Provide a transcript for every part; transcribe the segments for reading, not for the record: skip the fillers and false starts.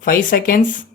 5 seconds.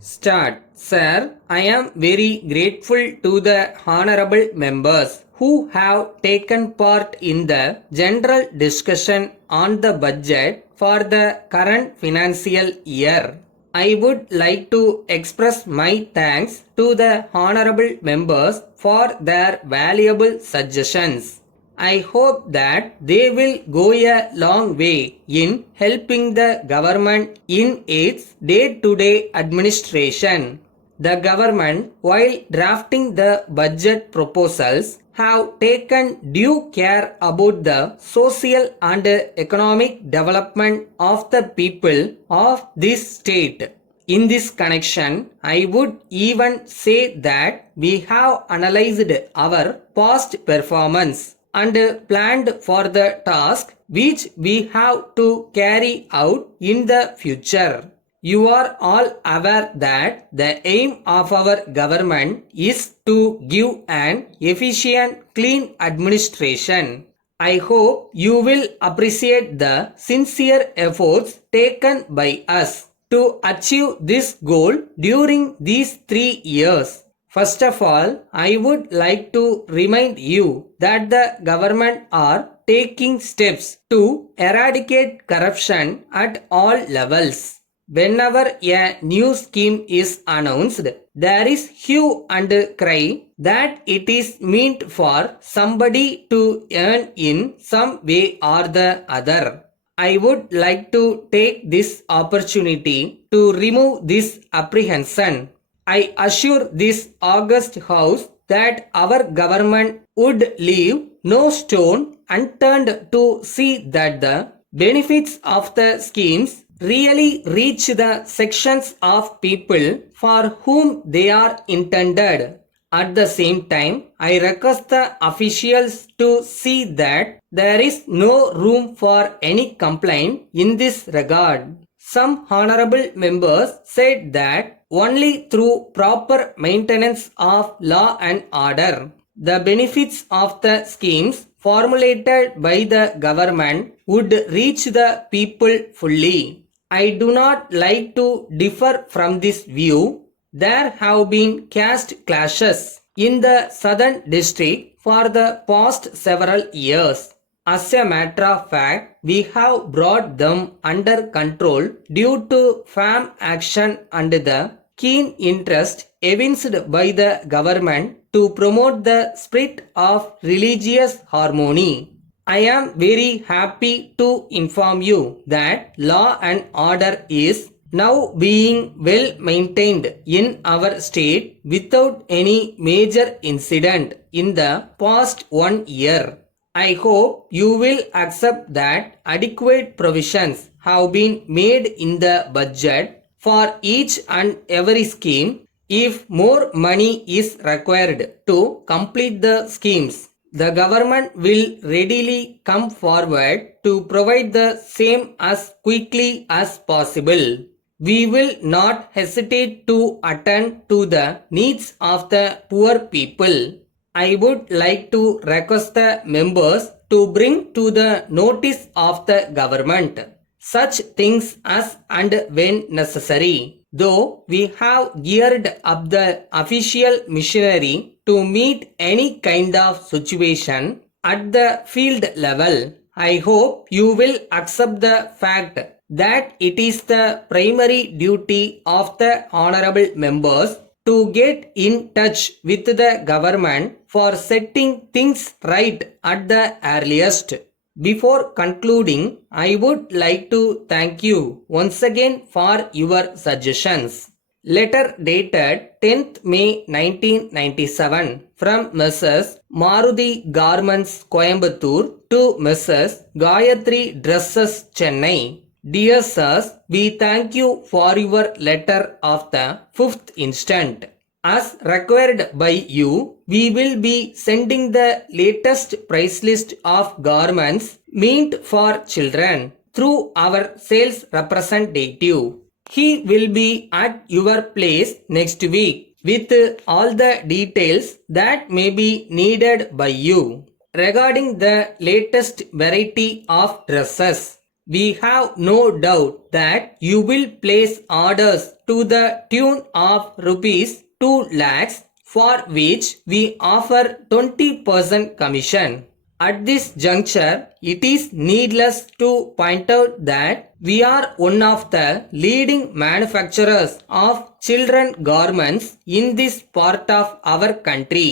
Start. Sir, I am very grateful to the honorable members who have taken part in the general discussion on the budget for the current financial year. I would like to express my thanks to the honorable members for their valuable suggestions. I hope that they will go a long way in helping the government in its day-to-day administration. The government, while drafting the budget proposals, have taken due care about the social and economic development of the people of this state. In this connection, I would even say that we have analyzed our past performance and planned for the task which we have to carry out in the future. You are all aware that the aim of our government is to give an efficient, clean administration. I hope you will appreciate the sincere efforts taken by us to achieve this goal during these 3 years. First of all, I would like to remind you that the government are taking steps to eradicate corruption at all levels. Whenever a new scheme is announced, there is hue and cry that it is meant for somebody to earn in some way or the other. I would like to take this opportunity to remove this apprehension. I assure this august house that our government would leave no stone unturned to see that the benefits of the schemes really reach the sections of people for whom they are intended. At the same time, I request the officials to see that there is no room for any complaint in this regard. Some honorable members said that only through proper maintenance of law and order, the benefits of the schemes formulated by the government would reach the people fully. I do not like to differ from this view. There have been caste clashes in the southern district for the past several years. As a matter of fact, we have brought them under control due to firm action and the keen interest evinced by the government to promote the spirit of religious harmony. I am very happy to inform you that law and order is now being well maintained in our state without any major incident in the past 1 year. I hope you will accept that adequate provisions have been made in the budget for each and every scheme. If more money is required to complete the schemes, the government will readily come forward to provide the same as quickly as possible. We will not hesitate to attend to the needs of the poor people. I would like to request the members to bring to the notice of the government such things as and when necessary. Though we have geared up the official machinery to meet any kind of situation at the field level, I hope you will accept the fact that it is the primary duty of the honorable members to get in touch with the government for setting things right at the earliest. Before concluding, I would like to thank you once again for your suggestions. Letter dated 10th May 1997 from Mrs. Maruti Garments Coimbatore to Mrs. Gayatri Dresses Chennai. Dear Sirs, we thank you for your letter of the 5th instant. As required by you, we will be sending the latest price list of garments meant for children through our sales representative. He will be at your place next week with all the details that may be needed by you. Regarding the latest variety of dresses, We have no doubt that you will place orders to the tune of rupees 2 lakhs, for which we offer 20% commission. At this juncture, it is needless to point out that we are one of the leading manufacturers of children garments in this part of our country.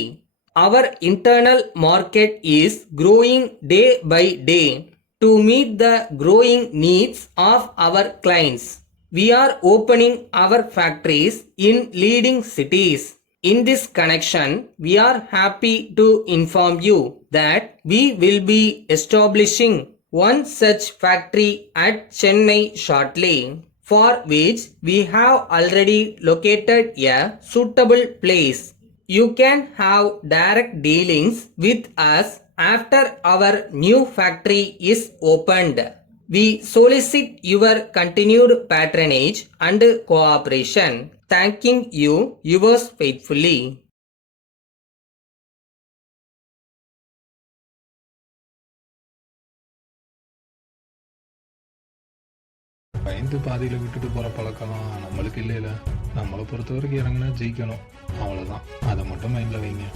Our internal market is growing day by day. To meet the growing needs of our clients, we are opening our factories in leading cities. In this connection, we are happy to inform you that we will be establishing one such factory at Chennai shortly, for which we have already located a suitable place. You can have direct dealings with us after our new factory is opened. We solicit your continued patronage and cooperation. Thanking you, yours faithfully. பயந்து பாதியில் விட்டுட்டு போகிற பழக்கம்லாம் நம்மளுக்கு இல்லைல்ல. நம்மளை பொறுத்த வரைக்கும் இறங்கினா ஜெயிக்கணும், அவ்வளோதான். அதை மட்டும் மைண்டில் வைங்க.